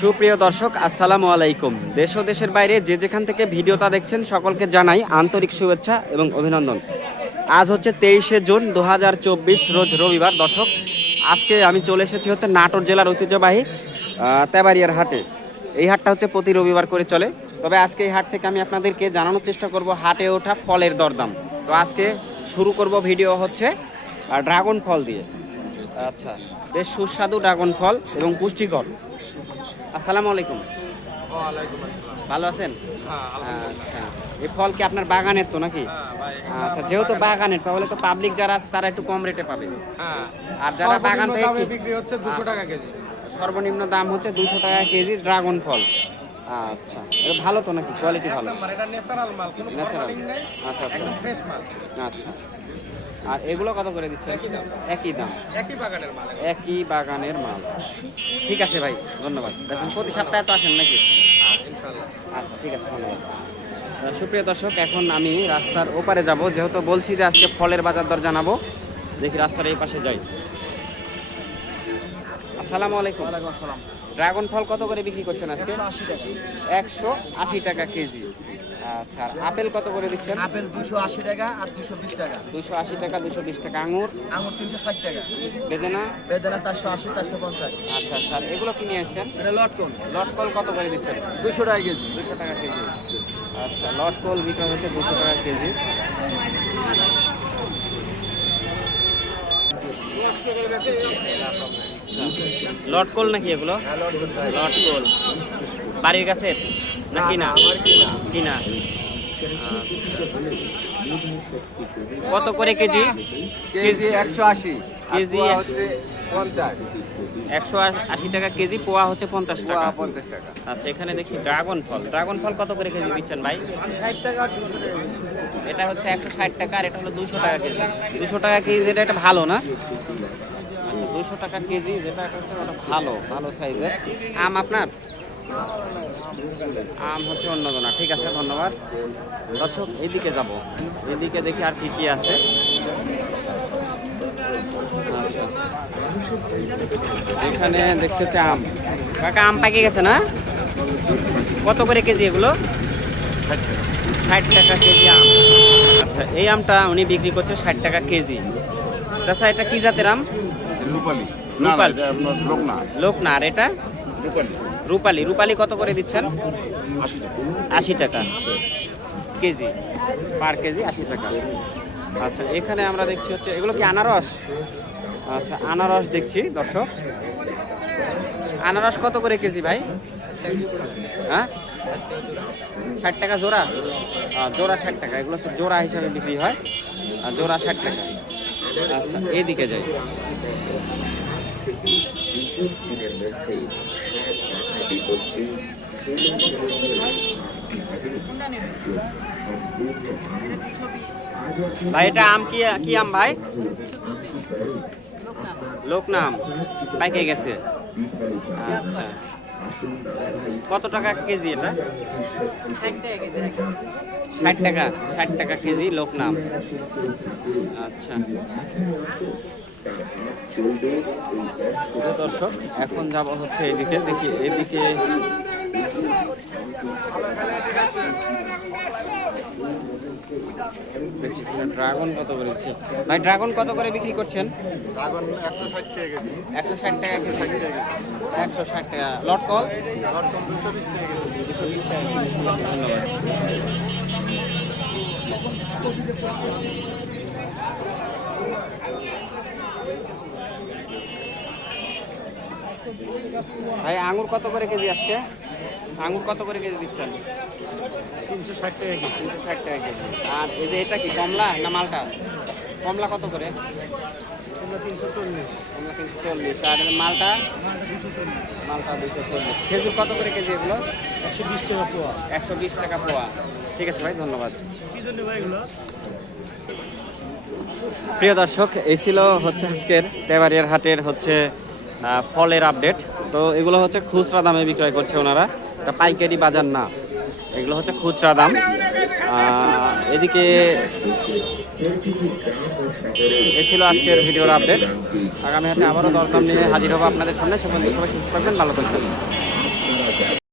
সুপ্রিয় দর্শক, আসসালামু আলাইকুম। দেশ ও দেশের বাইরে যে যেখান থেকে ভিডিওটা দেখছেন সকলকে জানাই আন্তরিক শুভেচ্ছা এবং অভিনন্দন। আজ হচ্ছে 23শে জুন 2024 রোজ রবিবার। দর্শক, আজকে আমি চলে এসেছি হচ্ছে নাটোর জেলার ঐতিহ্যবাহী তেবাড়িয়ার হাটে। এই হাটটা হচ্ছে প্রতি রবিবার করে চলে। তবে আজকে এই হাট থেকে আমি আপনাদেরকে জানানোর চেষ্টা করব হাটে ওঠা ফলের দরদাম। তো আজকে শুরু করব ভিডিও হচ্ছে ড্রাগন ফল দিয়ে। আচ্ছা, বেশ সুস্বাদু ড্রাগন ফল এবং পুষ্টিকর। আসসালামু আলাইকুম। ভালো আছেন? আচ্ছা, এই ফল কি আপনার বাগানের তো নাকি? আচ্ছা, যেহেতু বাগানের তাহলে তো পাবলিক যারা আছে তারা একটু কম রেটে পাবে। আর যারা বাগান থেকে বিক্রি হচ্ছে 200 টাকা কেজি। সর্বনিম্ন দাম হচ্ছে 200 টাকা কেজি ড্রাগন ফল। আচ্ছা, এটা ভালো তো নাকি? কোয়ালিটি ভালো? এটা ন্যাচারাল মাল, কোনো ন্যাচারাল। ফরমালিন নাই। আচ্ছা আচ্ছা একদম ফ্রেশ মাল। আচ্ছা। আর এগুলো কত করে দিচ্ছেন? একই দাম। একই দাম, একই বাগানের মাল। একই বাগানের মাল। ঠিক আছে ভাই, ধন্যবাদ। দেখুন প্রতি সপ্তাহে তো আসেন নাকি? হ্যাঁ, ইনশাআল্লাহ। আচ্ছা, ঠিক আছে, ধন্যবাদ। সুপ্রিয় দর্শক, এখন আমি রাস্তার ওপারে যাব, যেহেতু বলছি যে আজকে ফলের বাজার দর জানাবো। দেখি রাস্তার এই পাশে যাই। আসসালামু আলাইকুম। ওয়ালাইকুম আসসালাম। ড্রাগন ফল কত করে বিক্রি করছেন আজকে? 180 টাকা। 180 টাকা কেজি। আচ্ছা, আর আপেল কত করে দিচ্ছেন? আপেল 280 টাকা আর 220 টাকা। 280 টাকা, 220 টাকা। আঙুর? আঙুর 360 টাকা। বেদেনা? বেদানা 480 450। আচ্ছা স্যার, এগুলো কিনে আসছেন? এটা লটকন লটকল কত করে দিচ্ছেন? 200 টাকা কেজি। 200 টাকা কেজি। আচ্ছা, লটকল বিক্রয় হচ্ছে 200 টাকা কেজি। লটকল নাকি এগুলো? লটকল বাড়ির গাছের নাকি? না, কিনা। কত করে কেজি? কেজি 180। কেজি হচ্ছে 50। 180 টাকা কেজি, পোয়া হচ্ছে 50 টাকা। 50 টাকা। আচ্ছা, এখানে দেখছি ড্রাগন ফল। ড্রাগন ফল কত করে কেজি দিচ্ছেন ভাই? 60 টাকা আর 200 টাকা। এটা হচ্ছে 160 টাকা আর এটা হলো 200 টাকা কেজি। 200 টাকা কেজি যেটা, এটা ভালো না? আচ্ছা, 200 টাকা কেজি যেটা, এটা হচ্ছে ওটা ভালো, ভালো সাইজের। আম আপনার? আম হচ্ছে অন্য না। ঠিক আছে, ধন্যবাদ। দর্শক, এইদিকে যাব, এদিকে দেখি আর কি কি আছে। আচ্ছা, এখানে দেখছি হচ্ছে আম। কাকা, আম পাকে গেছে না? কত করে কেজি এগুলো? 60 টাকা কেজি আম। আচ্ছা, এই আমটা উনি বিক্রি করছে 60 টাকা কেজি। চাচা, এটা কি জাতের আম? রূপালী। রূপালী। এটা আপনার লোকনাথ। লোকনা। আর এটা? রূপালী। রূপালী। রূপালী কত করে দিচ্ছেন? 80 টাকা। 80 টাকা কেজি, পার কেজি 80 টাকা। আচ্ছা, এখানে আমরা দেখছি হচ্ছে এগুলো কি আনারস? আচ্ছা, আনারস দেখছি দর্শক। আনারস কত করে কেজি ভাই? হ্যাঁ, 60 টাকা জোড়া। জোড়া 60 টাকা। এগুলো হচ্ছে জোড়া হিসাবে বিক্রি হয়, আর জোড়া 60 টাকা। আচ্ছা, এইদিকে যাই। ভাই, এটা আম কি কি আম ভাই? লোকনাম। পাইকে গেছে। আচ্ছা, কত টাকা কেজি এটা? 60 টাকা। 60 টাকা কেজি লোকনাম। আচ্ছা দর্শক, এখন যাব হচ্ছে এদিকে। দেখি এদিকে দেখছি ড্রাগন কত করে দিচ্ছে ভাই? ড্রাগন কত করে বিক্রি করছেন? ড্রাগন 160 টাকা কেজি। 160 টাকা কেজি। 60 টাকা কেজি। 160 টাকা। লটকল? লটকন 220 টাকা কেজি। 220 টাকা কেজি। ধন্যবাদ। ভাই, আঙ্গুর কত করে কেজি আজকে? আঙ্গুর কত করে কেজি দিচ্ছেন? 360 টাকা কেজি। 360 টাকা কেজি। আর এই যে এটা কি কমলা না মালটা? কমলা কত করে? 340। কমলা 340। আর মালটা? 240। মালটা 240। খেজুর কত করে কেজি এগুলো? 120 টাকা পোয়া। 120 টাকা পোয়া। ঠিক আছে ভাই, ধন্যবাদ। কি জন্য ভাই এগুলো? প্রিয় দর্শক, এই ছিল হচ্ছে আজকের তেবাড়িয়ার হাটের হচ্ছে ফলের আপডেট। তো এগুলো হচ্ছে খুচরা দামে বিক্রয় করছে ওনারা, এটা পাইকারি বাজার না, এগুলো হচ্ছে খুচরা দাম। এদিকে এই ছিল আজকের ভিডিওর আপডেট। আগামী হাটে আবারও দরদাম নিয়ে হাজির হবো আপনাদের সামনে। সে পর্যন্ত সবাই সুস্থ থাকবেন, ভালো থাকবেন।